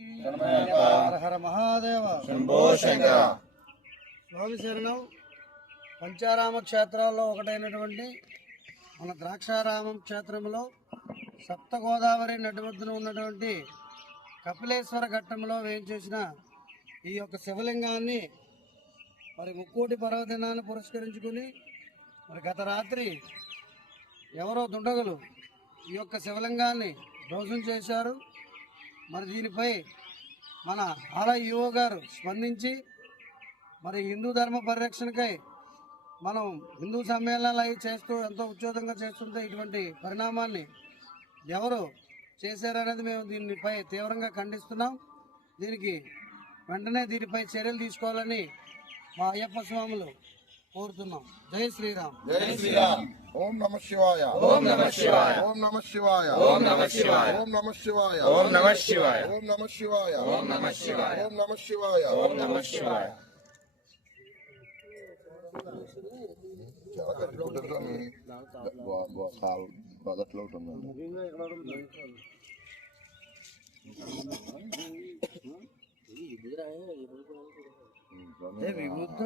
హర హర మహాదేవ శంభో శంకర. స్వామి శరణం. పంచారామ క్షేత్రాల్లో ఒకటైనటువంటి మన ద్రాక్షారామం క్షేత్రంలో సప్త గోదావరి నడిమొద్దున ఉన్నటువంటి కపిలేశ్వర ఘట్టంలో వేయించేసిన ఈ యొక్క శివలింగాన్ని మరి ముక్కోటి పర్వదినాన్ని పురస్కరించుకుని మరి గత రాత్రి ఎవరో దుండగులు ఈ యొక్క శివలింగాన్ని ధ్వంసం చేశారు. మరి దీనిపై మన ఆలయ ఈవో గారు స్పందించి మరి హిందూ ధర్మ పరిరక్షణకై మనం హిందూ సమ్మేళనాలు అవి చేస్తూ ఎంతో ఉద్యోగంగా చేస్తుంటే ఇటువంటి పరిణామాన్ని ఎవరు చేశారనేది మేము దీనిపై తీవ్రంగా ఖండిస్తున్నాం. దీనికి వెంటనే దీనిపై చర్యలు తీసుకోవాలని మా అయ్యప్ప స్వాములు కోరుతున్నాం. జై శ్రీరామ్. జై శ్రీరామ్. ఓం నమ శివాయ. ఓం నమ శివాయ. ఓం నమ శివాయ. ఓం నమ శివాయ. ఓం నమ శివాయ. ఓం నమ శివాయ. ఓం నమ శివాయ. ఓం నమ శివాయ. ఓం నమ శివాయ. ఓం నమ శివాయ. చాలా కట్టుకుంటుంది గోదట్లో ఉంటుందండి. విముద్ర